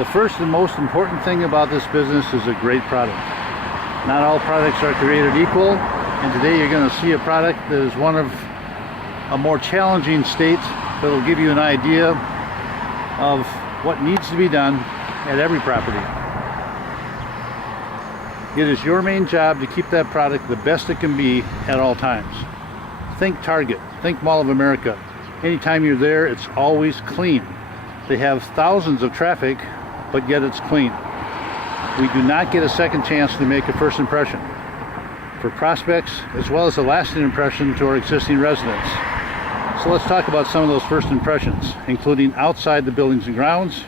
The first and most important thing about this business is a great product. Not all products are created equal, and today you're going to see a product that is one of a more challenging state that will give you an idea of what needs to be done at every property. It is your main job to keep that product the best it can be at all times. Think Target, think Mall of America. Anytime you're there, it's always clean. They have thousands of traffic, but yet it's clean. We do not get a second chance to make a first impression for prospects, as well as a lasting impression to our existing residents. So let's talk about some of those first impressions, including outside the buildings and grounds,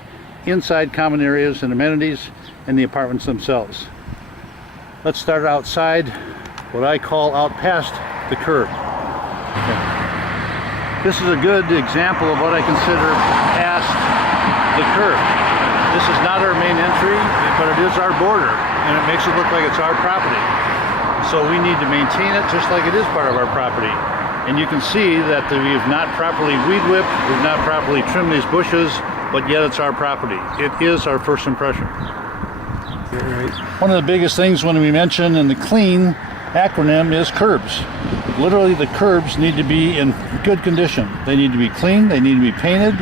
inside common areas and amenities, and the apartments themselves. Let's start outside, what I call out past the curb. Okay. This is a good example of what I consider past the curb. This is not our main entry, but it is our border, and it makes it look like it's our property. So we need to maintain it just like it is part of our property. And you can see that we have not properly weed whipped, we've not properly trimmed these bushes, but yet it's our property. It is our first impression. One of the biggest things when we mention in the CLEAN acronym is curbs. Literally, the curbs need to be in good condition. They need to be clean, they need to be painted.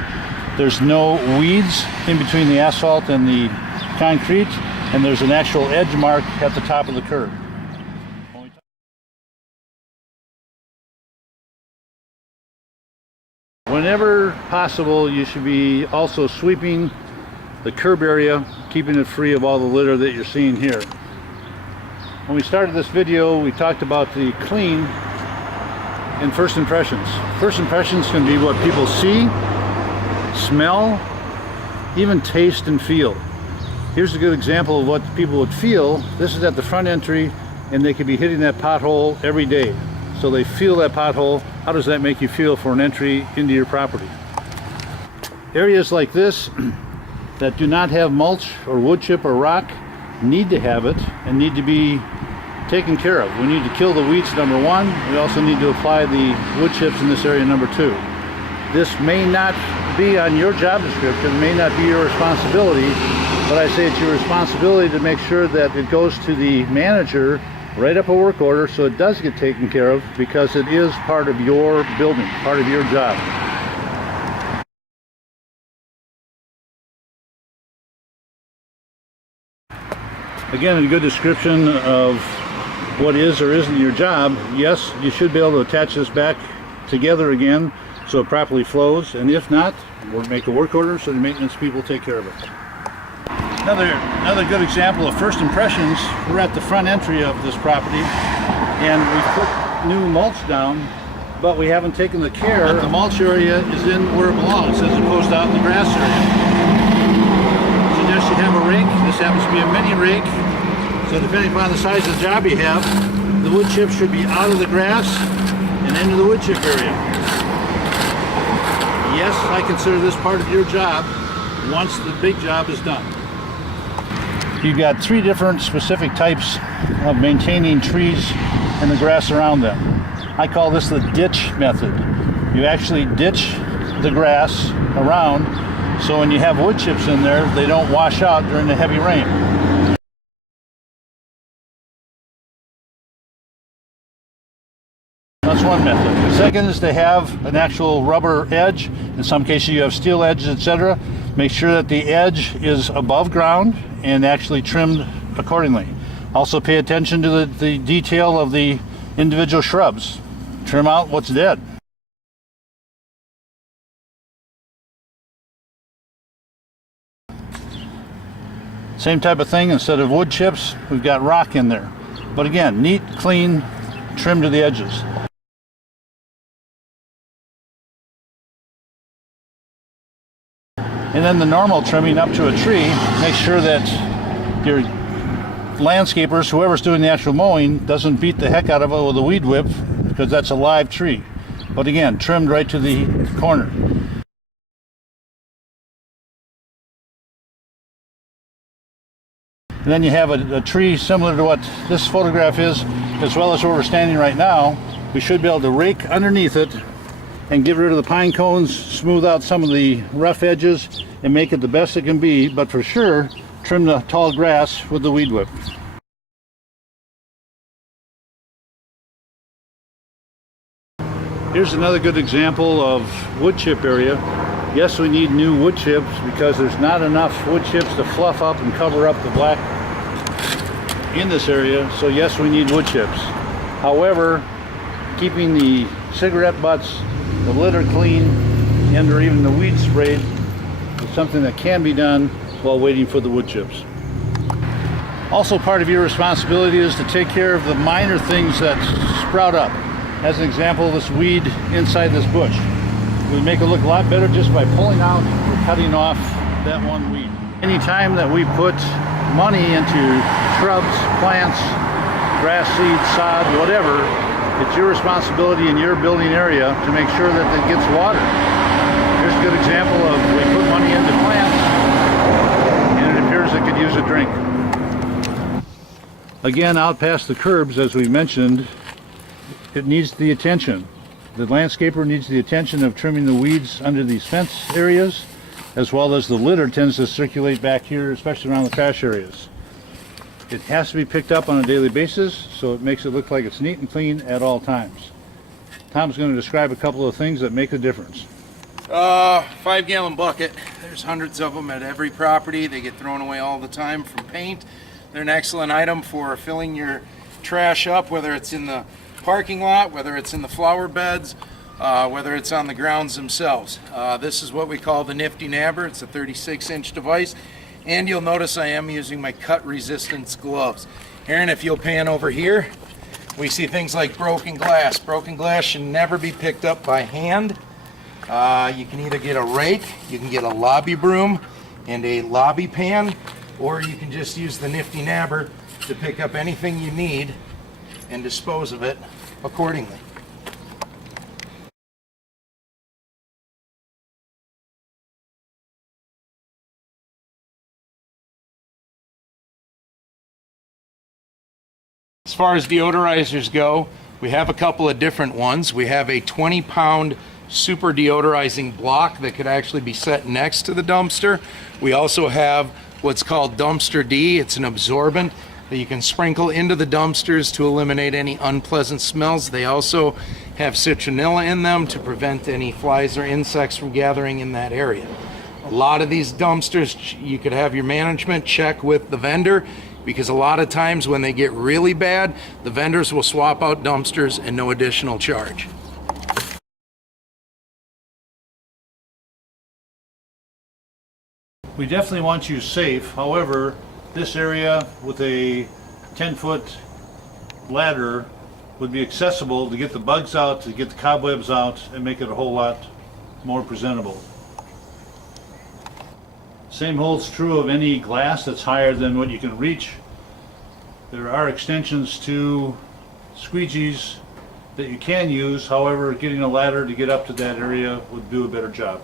There's no weeds in between the asphalt and the concrete, and there's an actual edge mark at the top of the curb. Whenever possible, you should be also sweeping the curb area, keeping it free of all the litter that you're seeing here. When we started this video, we talked about the clean and first impressions. First impressions can be what people see, smell, even taste and feel. Here's a good example of what people would feel. This is at the front entry, and they could be hitting that pothole every day. So they feel that pothole. How does that make you feel for an entry into your property? Areas like this that do not have mulch or wood chip or rock need to have it and need to be taken care of. We need to kill the weeds, number one. We also need to apply the wood chips in this area, number two. This may not be on your job description, may not be your responsibility, but I say it's your responsibility to make sure that it goes to the manager, write up a work order so it does get taken care of, because it is part of your building, part of your job. Again, a good description of what is or isn't your job. Yes, you should be able to attach this back together again so it properly flows, and if not, we'll make a work order so the maintenance people take care of it. Another good example of first impressions, we're at the front entry of this property, and we've put new mulch down, but we haven't taken the care that the mulch area is in where it belongs as opposed to out in the grass area. Suggest you have a rake. This happens to be a mini rake, so depending upon the size of the job you have, the wood chip should be out of the grass and into the wood chip area. Yes, I consider this part of your job once the big job is done. You've got three different specific types of maintaining trees and the grass around them. I call this the ditch method. You actually ditch the grass around, so when you have wood chips in there, they don't wash out during the heavy rain. That's one method. The second is to have an actual rubber edge. In some cases you have steel edges, etc. Make sure that the edge is above ground and actually trimmed accordingly. Also pay attention to the detail of the individual shrubs. Trim out what's dead. Same type of thing, instead of wood chips, we've got rock in there. But again, neat, clean, trim to the edges. And then the normal trimming up to a tree, make sure that your landscapers, whoever's doing the actual mowing, doesn't beat the heck out of it with a weed whip, because that's a live tree. But again, trimmed right to the corner. And then you have a tree similar to what this photograph is, as well as where we're standing right now. We should be able to rake underneath it and get rid of the pine cones, smooth out some of the rough edges, and make it the best it can be, but for sure, trim the tall grass with the weed whip. Here's another good example of wood chip area. Yes, we need new wood chips because there's not enough wood chips to fluff up and cover up the black in this area. So yes, we need wood chips. However, keeping the cigarette butts, the litter clean, and or even the weed sprayed is something that can be done while waiting for the wood chips. Also, part of your responsibility is to take care of the minor things that sprout up. As an example, this weed inside this bush. We make it look a lot better just by pulling out or cutting off that one weed. Anytime that we put money into shrubs, plants, grass seed, sod, whatever, it's your responsibility in your building area to make sure that it gets water. Here's a good example of we put money into plants and it appears it could use a drink. Again, out past the curbs, as we mentioned, it needs the attention. The landscaper needs the attention of trimming the weeds under these fence areas, as well as the litter tends to circulate back here, especially around the trash areas. It has to be picked up on a daily basis, so it makes it look like it's neat and clean at all times. Tom's going to describe a couple of things that make a difference. 5-gallon bucket. There's hundreds of them at every property. They get thrown away all the time from paint. They're an excellent item for filling your trash up, whether it's in the parking lot, whether it's in the flower beds, whether it's on the grounds themselves. This is what we call the Nifty Nabber. It's a 36-inch device, and you'll notice I am using my cut resistance gloves. Aaron, if you'll pan over here, we see things like broken glass. Broken glass should never be picked up by hand. You can either get a rake, you can get a lobby broom and a lobby pan, or you can just use the Nifty Nabber to pick up anything you need and dispose of it accordingly. As far as deodorizers go, we have a couple of different ones. We have a 20-pound super deodorizing block that could actually be set next to the dumpster. We also have what's called Dumpster D. It's an absorbent that you can sprinkle into the dumpsters to eliminate any unpleasant smells. They also have citronella in them to prevent any flies or insects from gathering in that area. A lot of these dumpsters, you could have your management check with the vendor, because a lot of times when they get really bad, the vendors will swap out dumpsters and no additional charge. We definitely want you safe. However, this area with a 10-foot ladder would be accessible to get the bugs out, to get the cobwebs out, and make it a whole lot more presentable. Same holds true of any glass that's higher than what you can reach. There are extensions to squeegees that you can use. However, getting a ladder to get up to that area would do a better job.